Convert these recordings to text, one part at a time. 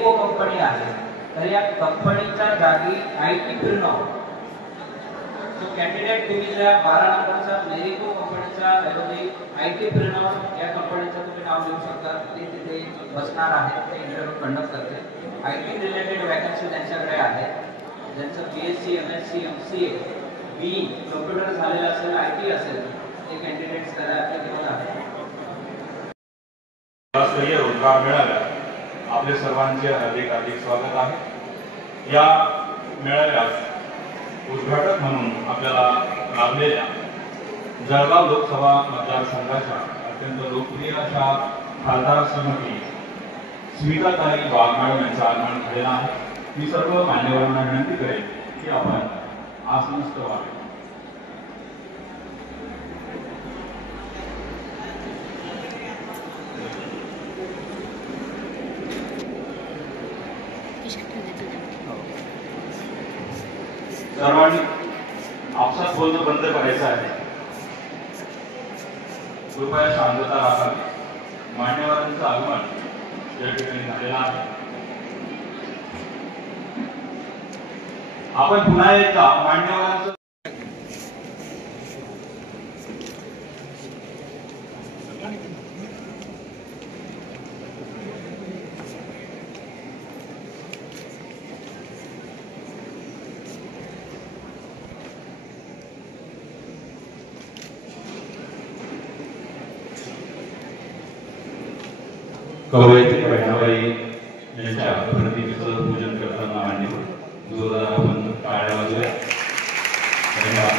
Marico company आहे, तर या कंपनीच्या जागी IT फिरणार तो कॅन्डिडेट तुम्ही ज्या 12 नंबरचा मेरिको कंपनीचा ऐवजी IT फिरणार या कंपनीचं तुम्ही नाव देऊ शकता। ते तिथे बसणार आहे, ते इंटरव्ह्यू कंडक्ट करते। IT रिलेटेड वॅकन्सी त्यांच्याकडे आहे, ज्यांचं BSc MSc MCA BE computer झालेलं असेल, IT असेल, ते कॅन्डिडेट्स त्याला ॲप्लिकेबल आहे। राष्ट्रीय रोजगार मेळाव्यात आपले सर्वांचे हार्दिक हार्दिक स्वागत आहे। या मेळाव्यात उद्घाटक म्हणून आपल्याला लाभलेल्या जळगाव लोकसभा मतदारसंघाच्या अत्यंत लोकप्रिय अशा खासदार श्रीमती स्मिताताई वाघ मॅडम यांचं आगमन झालेलं आहे। मी सर्व मान्यवरांना विनंती करेन की आपण आसनस्थ व्हावे। सर्वांनी आपसात बोलणं बंद करायचं आहे, कृपया शांतता राखावी। मान्यवरांचं आगमन या ठिकाणी झालेलं आहे। आपण पुन्हा एकदा मान्यवरांचं कवयित्री बहिणाबाई यांच्या प्रतिमेचं पूजन करताना मान्यवर जोरदार आपण टाळ्या वाजवूया। धन्यवाद।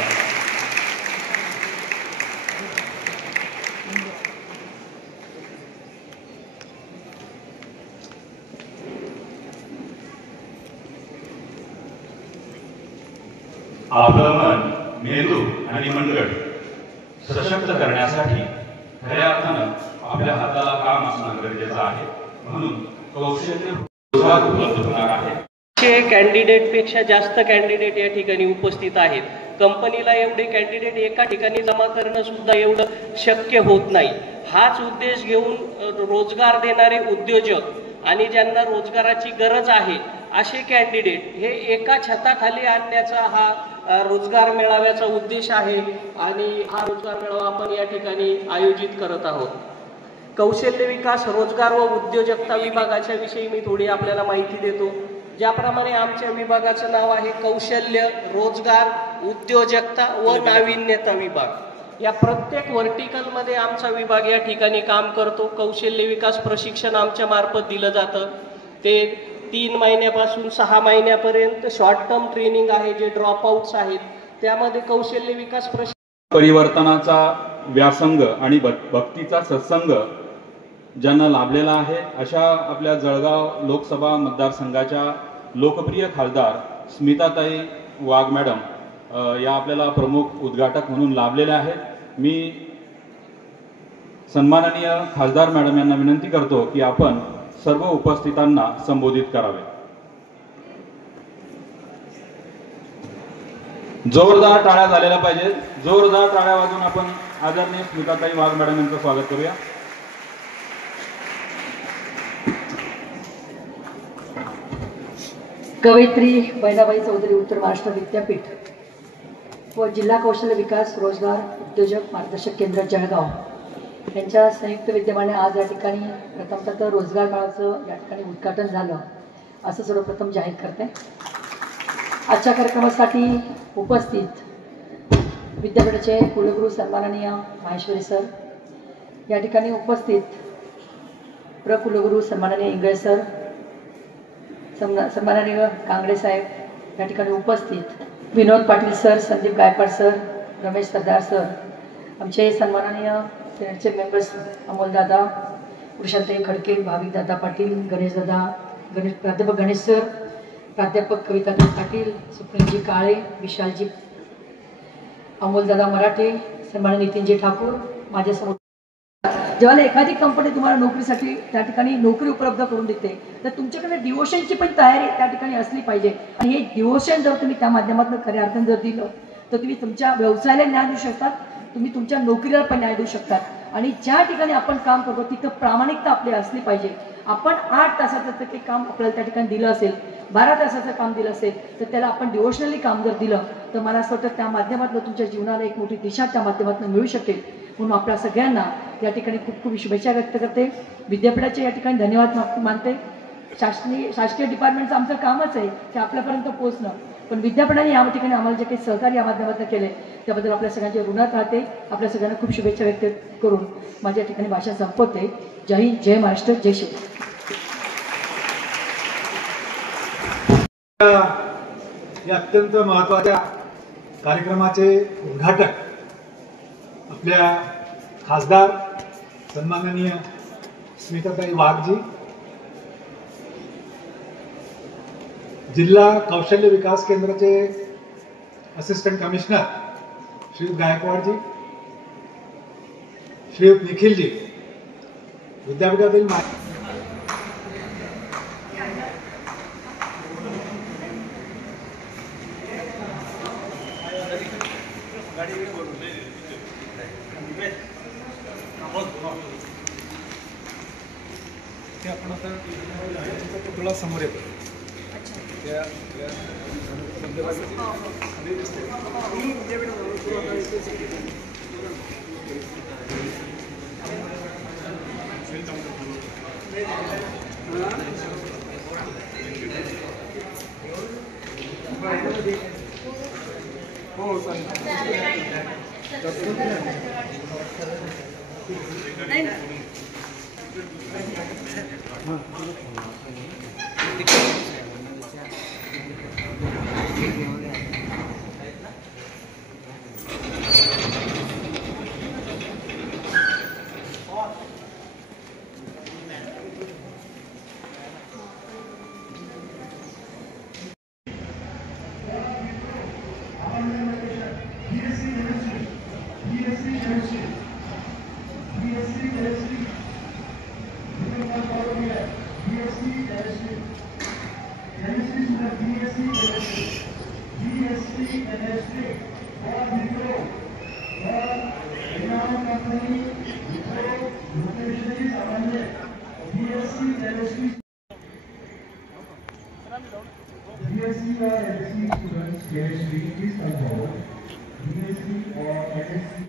आपलं मन, मेंदू आणि मनगट सशक्त करण्यासाठी खऱ्या अर्थानं आपल्या हाताला काम असणं गरजेचं आहे, म्हणून कौशल्य रोजगार उपलब्ध होणार आहे। कॅन्डिडेट पेक्षा जास्त कॅन्डिडेट या ठिकाणी उपस्थित आहेत। कंपनीला एवढे कॅन्डिडेट एका ठिकाणी जमा करणं सुद्धा एवढं शक्य होत नाही। हाच उद्देश घेऊन रोजगार देणारे उद्योजक आणि ज्यांना रोजगाराची गरज आहे असे कॅन्डिडेट हे एका छताखाली आणण्याचा हा रोजगार मेळाव्याचा उद्देश आहे आणि हा रोजगार मेळावा आपण या ठिकाणी आयोजित करत आहोत। कौशल्य विकास, रोजगार व उद्योजकता विभागाच्या विषयी मी थोडी आपल्याला माहिती देतो। ज्याप्रमाणे आमच्या विभागाचं नाव आहे कौशल्य, रोजगार, उद्योजकता व नाविन्यता विभाग। या प्रत्येक व्हर्टिकलमध्ये आमचा विभाग या ठिकाणी काम करतो। कौशल्य विकास प्रशिक्षण आमच्या मार्फत दिलं जातं, ते 3 महिन्यापासून 6 महिन्यापर्यंत शॉर्ट टर्म ट्रेनिंग आहे, जे ड्रॉपआउट्स आहेत त्यामध्ये कौशल्य विकास परिवर्तनाचा व्यासंग आणि भक्तीचा सत्संग ज्यांना लाभलेला आहे अशा आपल्या जळगाव लोकसभा मतदारसंघाच्या लोकप्रिय खासदार स्मिताताई वाघ मॅडम या आपल्याला प्रमुख उद्घाटक म्हणून लाभलेल्या आहेत। मी सन्माननीय खासदार मॅडम यांना विनंती करतो की आपण सर्व उपस्थितांना संबोधित करावे। जोरदार टाळ्या झालेल्या पाहिजेत। जोरदार टाळ्या वाजवून आपण आदरणीय स्मिताताई वाघ मॅडम यांचं स्वागत करूया। कवयित्री बहिणाबाई चौधरी उत्तर महाराष्ट्र विद्यापीठ व जिल्हा कौशल्य विकास रोजगार उद्योजक मार्गदर्शक केंद्र जळगाव यांच्या संयुक्त विद्यमाने आज या ठिकाणी प्रथमतः रोजगार मेळाव्याचं या ठिकाणी उद्घाटन झालं असं सर्वप्रथम जाहीर करते। आजच्या कार्यक्रमासाठी उपस्थित विद्यापीठाचे कुलगुरू सन्माननीय माहेश्वरी सर, या ठिकाणी उपस्थित प्रकुलगुरू सन्माननीय इंगळे सर, सन्माननीय कांगडे साहेब या ठिकाणी उपस्थित, विनोद पाटील सर, संदीप गायकवाड सर, रमेश सरदार सर, आमचे सन्माननीय सेनेटचे मेंबर्स अमोलदादा, वृषांताई खडके, भाविकदादा पाटील, गणेशदादा, प्राध्यापक गणेश सर, प्राध्यापक कविताताई पाटील, सुप्रीमजी काळे, विशालजी, अमोलदादा मराठे, सन्माननीय नितीनजी ठाकूर, माझ्यासमोर जेव्हा एखादी कंपनी तुम्हाला नोकरीसाठी त्या ठिकाणी नोकरी उपलब्ध करून देते तर तुमच्याकडे डिवोशनची पण तयारी त्या ठिकाणी असली पाहिजे। आणि हे डिवोशन जर तुम्ही त्या माध्यमातून खऱ्या अर्थाने जर दिलं तर तुम्ही तुमच्या व्यवसायाला न्याय देऊ शकतात, तुम्ही तुमच्या नोकरीला पण न्याय देऊ शकतात। आणि ज्या ठिकाणी आपण काम करतो तिथं प्रामाणिकता आपली असली पाहिजे। आपण 8 तासाचं ते काम आपल्याला त्या ठिकाणी दिलं असेल, 12 तासाचं काम दिलं असेल, तर त्याला आपण डिवोशनली काम जर दिलं तर मला असं वाटतं त्या माध्यमातून तुमच्या जीवनाला एक मोठी दिशा त्या माध्यमातून मिळू शकेल. म्हणून आपल्या सगळ्यांना या ठिकाणी खूप खूप शुभेच्छा व्यक्त करते. विद्यापीठाचे या ठिकाणी धन्यवाद मानते. शासकीय डिपार्टमेंटचं आमचं कामच आहे की आपल्यापर्यंत पोहोचणं, पण विद्यापीठाने या ठिकाणी आम्हाला जे काही सहकार्य या माध्यमातून केले त्याबद्दल आपल्या सगळ्यांच्या ऋणात राहते. आपल्या सगळ्यांना खूप शुभेच्छा व्यक्त करून माझ्या ठिकाणी भाषण संपवते. जय हिंद, जय महाराष्ट्र, जय शिवराय. या अत्यंत महत्त्वाच्या कार्यक्रमाचे उद्घाटक आपल्या खासदार सन्माननीय स्मिताताई वाघजी, जिल्हा कौशल्य विकास केंद्राचे असिस्टंट कमिशनर श्रीयुत गायकवाडजी, श्रीयुत निखिलजी, विद्यापीठातील ते आपण आता तुला समोर येतो. हो BSc or MSc students, please come forward. BSc or MSc